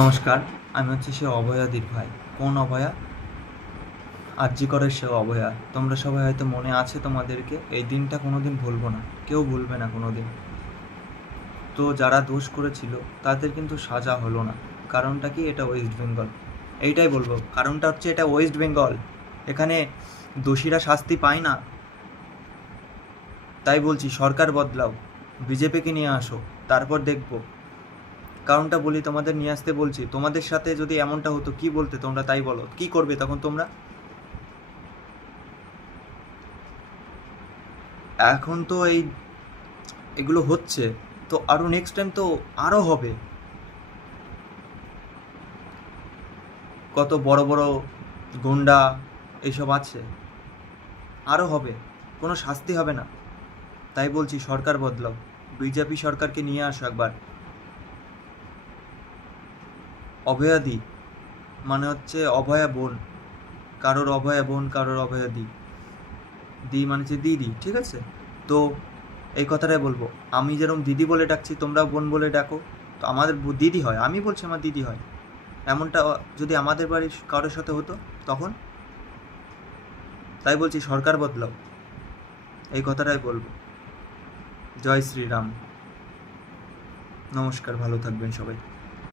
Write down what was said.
নমস্কার। আমি হচ্ছে সে অভয়াদির ভাই। কোন অভয়া? আরজি করের সে অভয়া। তোমরা সবাই হয়তো মনে আছে তোমাদেরকে, এই দিনটা কোনোদিন ভুলবো না, কেউ ভুলবে না কোনোদিন। তো যারা দোষ করেছিল তাদের কিন্তু সাজা হলো না। কারণটা কি? এটা ওয়েস্ট বেঙ্গল। এইটাই বলবো, কারণটা হচ্ছে এটা ওয়েস্ট বেঙ্গল। এখানে দোষীরা শাস্তি পায় না। তাই বলছি সরকার বদলাও, বিজেপিকে নিয়ে আসো, তারপর দেখবো। কারণটা বলি, তোমাদের নিয়ে আসতে বলছি। তোমাদের সাথে যদি এমনটা হতো, কি বলতে তোমরা? তাই বলো, কি করবে তখন তোমরা? এখন তো এগুলো হচ্ছে, তো আরও নেক্সট টাইম তো আরও হবে। কত বড় বড় গুন্ডা এইসব আছে, আরও হবে। কোনো শাস্তি হবে না। তাই বলছি সরকার বদলাও, বিজেপি সরকারকে নিয়ে আসো একবার। অভয়াদি মানে হচ্ছে অভয়া বোন, কারোর অভয়া বোন, কারোর অভয়া দি। দি মানে হচ্ছে দিদি, ঠিক আছে? তো এই কথাটাই বলবো, আমি যেরকম দিদি বলে ডাকছি তোমরা বোন বলে ডাকো। তো আমাদের দিদি হয়, আমি বলছি আমার দিদি হয়। এমনটা যদি আমাদের বাড়ির কারোর সাথে হতো তখন? তাই বলছি সরকার বদলাও, এই কথাটাই বলবো। জয় শ্রীরাম। নমস্কার, ভালো থাকবেন সবাই।